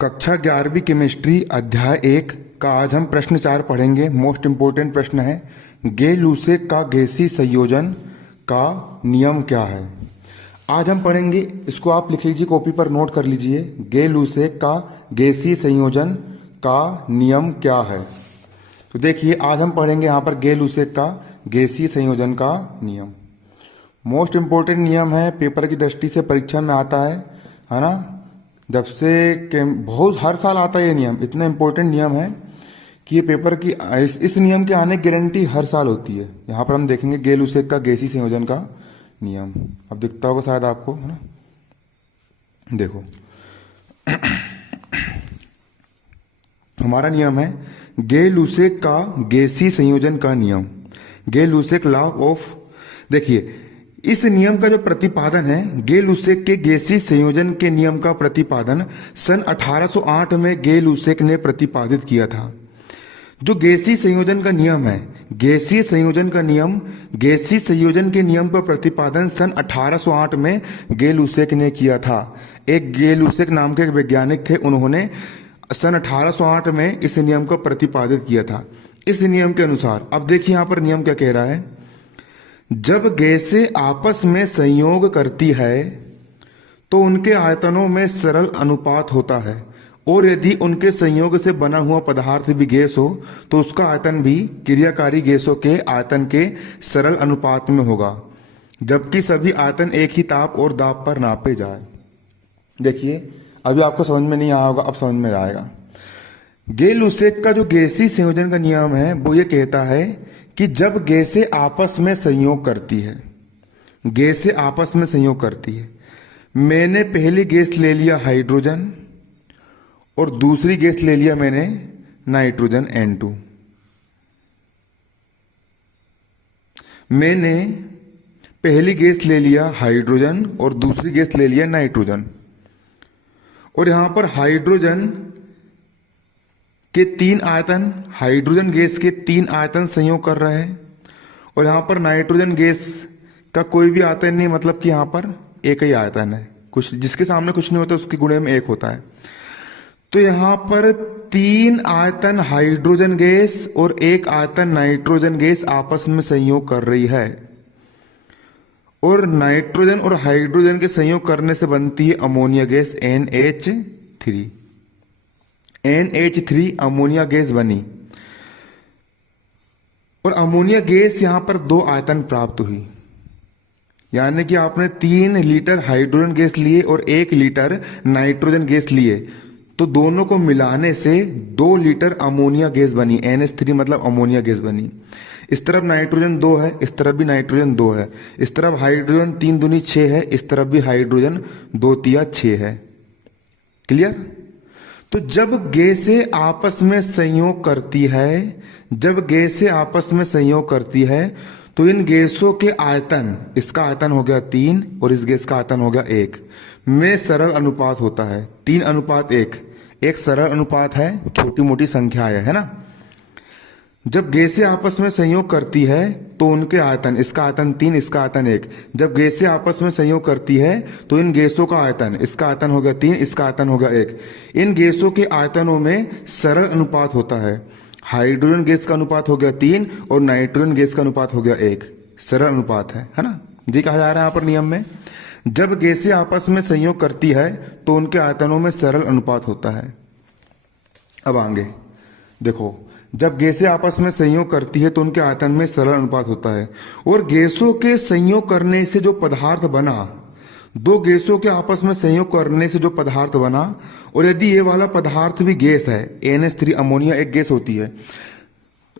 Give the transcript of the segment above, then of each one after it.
कक्षा 11वीं केमिस्ट्री अध्याय 1 का आज हम प्रश्न 4 पढ़ेंगे। मोस्ट इंपोर्टेंट प्रश्न है, गे-लूसेक का गैसीय संयोजन का नियम क्या है। आज हम पढ़ेंगे, इसको आप लिख लीजिए, कॉपी पर नोट कर लीजिए। गे-लूसेक का गैसीय संयोजन का नियम क्या है। तो देखिए, आज हम पढ़ेंगे यहाँ पर गे-लूसेक का गैसीय संयोजन का नियम। मोस्ट इंपोर्टेंट नियम है, पेपर की दृष्टि से परीक्षा में आता है ना। जब से बहुत हर साल आता है ये नियम, इतना इंपॉर्टेंट नियम है कि ये पेपर की इस नियम के आने की गारंटी हर साल होती है। यहाँ पर हम देखेंगे गे-लूसेक का गैसीय संयोजन का नियम। अब दिखता होगा शायद आपको, है ना। देखो हमारा नियम है गे-लूसेक का गैसीय संयोजन का नियम, गे-लूसेक लॉ ऑफ। देखिए, इस नियम का जो प्रतिपादन है, गे-लूसेक के गैसीय संयोजन के नियम का प्रतिपादन सन 1808 में गे-लूसेक ने प्रतिपादित किया था। जो गैसीय संयोजन का नियम है, गैसीय संयोजन का नियम, गैसीय संयोजन के नियम का प्रतिपादन सन 1808 में गे-लूसेक ने किया था। एक गे-लूसेक नाम के एक वैज्ञानिक थे, उन्होंने सन 1808 में इस नियम को प्रतिपादित किया था। इस नियम के अनुसार, अब देखिए यहाँ पर नियम क्या कह रहा है। जब गैसें आपस में संयोग करती है तो उनके आयतनों में सरल अनुपात होता है, और यदि उनके संयोग से बना हुआ पदार्थ भी गैस हो तो उसका आयतन भी क्रियाकारी गैसों के आयतन के सरल अनुपात में होगा, जबकि सभी आयतन एक ही ताप और दाब पर नापे जाए। देखिए, अभी आपको समझ में नहीं आया होगा, अब समझ में आएगा। गे-लूसेक का जो गैसीय संयोजन का नियम है, वो ये कहता है कि जब गैसें आपस में संयोग करती है, गैसें आपस में संयोग करती है, मैंने पहली गैस ले लिया हाइड्रोजन और दूसरी गैस ले लिया मैंने नाइट्रोजन N2। मैंने पहली गैस ले लिया हाइड्रोजन और दूसरी गैस ले लिया नाइट्रोजन, और यहां पर हाइड्रोजन के 3 आयतन, हाइड्रोजन गैस के 3 आयतन संयोग कर रहे हैं, और यहां पर नाइट्रोजन गैस का कोई भी आयतन नहीं, मतलब कि यहां पर एक ही आयतन है, कुछ जिसके सामने कुछ नहीं होता उसके गुणे में एक होता है। तो यहां पर 3 आयतन हाइड्रोजन गैस और 1 आयतन नाइट्रोजन गैस आपस में संयोग कर रही है, और नाइट्रोजन और हाइड्रोजन के संयोग करने से बनती है ammonia gas NH3। NH3 ammonia gas बनी, और अमोनिया गैस यहां पर 2 आयतन प्राप्त हुई। यानी कि आपने 3 लीटर हाइड्रोजन गैस लिए और 1 लीटर नाइट्रोजन गैस लिए, तो दोनों को मिलाने से 2 लीटर अमोनिया गैस बनी। NH3 मतलब अमोनिया गैस बनी। इस तरफ नाइट्रोजन 2 है, इस तरफ भी नाइट्रोजन 2 है, इस तरफ हाइड्रोजन 3 दूनी 6 है, इस तरफ भी हाइड्रोजन 2 तिया 6 है। क्लियर। तो जब गैसें आपस में संयोग करती है, जब गैसें आपस में संयोग करती है, तो इन गैसों के आयतन, इसका आयतन हो गया 3 और इस गैस का आयतन हो गया 1, में सरल अनुपात होता है 3:1। एक सरल अनुपात है, छोटी मोटी संख्या है ना। जब गैसें आपस में संयोग करती है तो उनके आयतन, इसका आयतन 3, इसका आयतन 1। जब गैसें आपस में संयोग करती है तो इन गैसों का आयतन, इसका आयतन हो गया 3, इसका आयतन हो गया 1। इन गैसों के आयतनों में सरल अनुपात होता है। हाइड्रोजन गैस का अनुपात हो गया 3 और नाइट्रोजन गैस का अनुपात हो गया 1, सरल अनुपात है ना। ये कहा जा रहा है यहाँ पर नियम में, जब गैसें आपस में संयोग करती है तो उनके आयतनों में सरल अनुपात होता है। अब आगे देखो, जब गैसें आपस में संयोग करती है तो उनके आयतन में सरल अनुपात होता है, और गैसों के संयोग करने से जो पदार्थ बना, 2 गैसों के आपस में संयोग करने से जो पदार्थ बना, और यदि ये वाला पदार्थ भी गैस है, NH3 अमोनिया एक गैस होती है,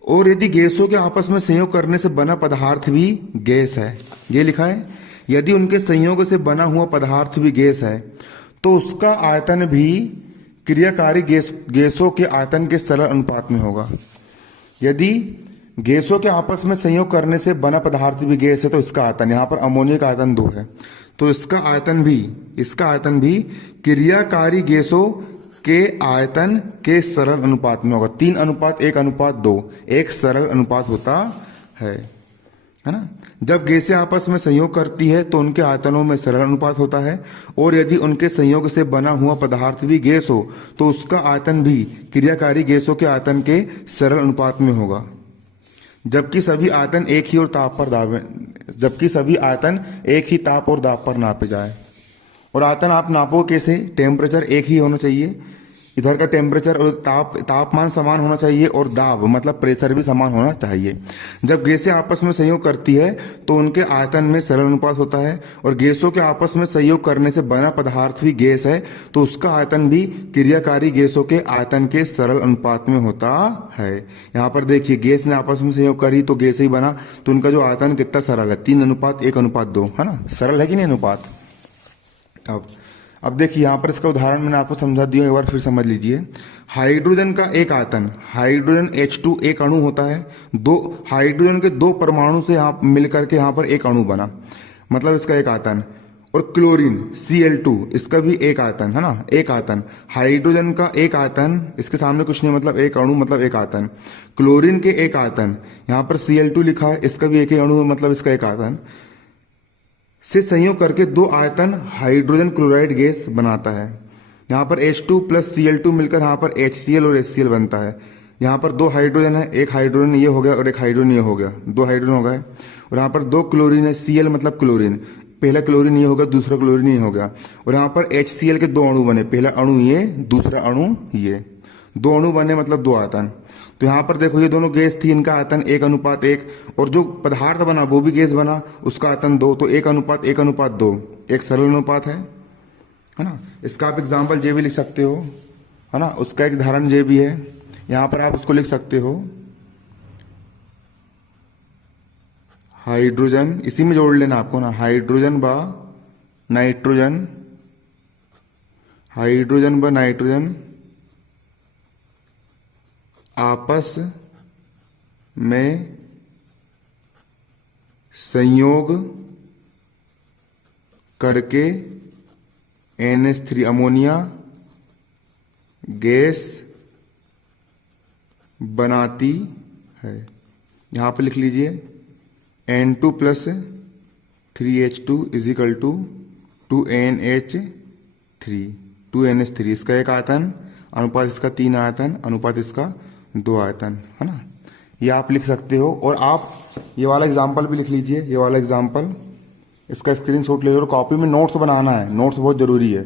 और यदि गैसों के आपस में संयोग करने से बना पदार्थ भी गैस है, ये लिखा है, यदि उनके संयोग से बना हुआ पदार्थ भी गैस है तो उसका आयतन भी क्रियाकारी गैसों के आयतन के सरल अनुपात में होगा। यदि गैसों के आपस में संयोग करने से बना पदार्थ भी गैस है तो इसका आयतन, यहां पर अमोनिया का आयतन 2 है, तो इसका आयतन भी क्रियाकारी गैसों के आयतन के सरल अनुपात में होगा। 3:1:2 एक सरल अनुपात होता है। है ना। जब गैसें आपस में संयोग करती है तो उनके आयतनों में सरल अनुपात होता है, और यदि उनके संयोग से बना हुआ पदार्थ भी गैस हो तो उसका आयतन भी क्रियाकारी गैसों के आयतन के सरल अनुपात में होगा। जबकि सभी आयतन एक ही ताप और दाब पर नापे जाए। और आयतन आप नापो कैसे? टेम्परेचर एक ही होना चाहिए, इधर का टेम्परेचर और तापमान समान होना चाहिए, और दाब मतलब प्रेशर भी समान होना चाहिए। जब गैसें आपस में संयोग करती है तो उनके आयतन में सरल अनुपात होता है, और गैसों के आपस में संयोग करने से बना पदार्थ भी गैस है तो उसका आयतन भी क्रियाकारी गैसों के आयतन के सरल अनुपात में होता है। यहाँ पर देखिए, गैस ने आपस में संयोग करी तो गैस ही बना, तो उनका जो आयतन कितना सरल है, 3:1:2, है ना। सरल है कि नहीं अनुपात? अब देखिए यहाँ पर इसका उदाहरण मैंने आपको समझा दिया, एक बार फिर समझ लीजिए। हाइड्रोजन का एक आयतन, हाइड्रोजन H2 एक अणु होता है। दो हाइड्रोजन के दो परमाणु से यहाँ मिलकर के यहाँ पर एक अणु बना, मतलब इसका एक आयतन। और क्लोरीन Cl2, इसका भी एक आयतन, है ना, एक आयतन। हाइड्रोजन का एक आयतन, इसके सामने कुछ नहीं, मतलब एक अणु मतलब एक आयतन। क्लोरीन के एक आयतन, यहाँ पर Cl2 लिखा है, इसका भी एक ही अणु, मतलब इसका एक आयतन से संयोग करके दो आयतन हाइड्रोजन क्लोराइड गैस बनाता है। यहाँ पर H2 प्लस Cl2 मिलकर यहाँ पर HCl और HCl बनता है। यहाँ पर दो हाइड्रोजन है, एक हाइड्रोजन ये हो गया और एक हाइड्रोजन ये हो गया, दो हाइड्रोजन हो गए। और यहाँ पर दो क्लोरीन है, Cl मतलब क्लोरीन, पहला क्लोरीन ये हो गया, दूसरा क्लोरीन ये हो गया। और यहाँ पर HCl के दो अणु बने, पहला अणु ये, दूसरा अणु ये, दो अणु बने मतलब दो आयतन। तो यहाँ पर देखो ये दोनों गैस थी, इनका आयतन 1:1, और जो पदार्थ बना वो भी गैस बना, उसका आयतन 2, तो 1:1:2 एक सरल अनुपात है ना। इसका आप एग्जाम्पल जे भी लिख सकते हो, है ना, उसका एक उदाहरण जे भी है, यहाँ पर आप उसको लिख सकते हो हाइड्रोजन, इसी में जोड़ लेना आपको ना, हाइड्रोजन व नाइट्रोजन, हाइड्रोजन व नाइट्रोजन आपस में संयोग करके NH3 अमोनिया गैस बनाती है। यहां पर लिख लीजिए N2 plus 3H2 is equal to 2NH3, इसका एक आयतन, अनुपात इसका 3 आयतन, अनुपात इसका 2 आयतन, है ना। ये आप लिख सकते हो। और आप ये वाला एग्जाम्पल भी लिख लीजिए, ये वाला एग्जाम्पल, इसका स्क्रीनशॉट ले लो। और कॉपी में नोट्स बनाना है, नोट्स बहुत जरूरी है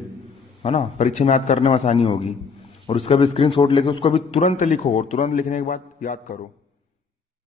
ना, परीक्षा में याद करने में आसानी होगी। और उसका भी स्क्रीनशॉट लेके उसको भी तुरंत लिखो, और तुरंत लिखने के बाद याद करो।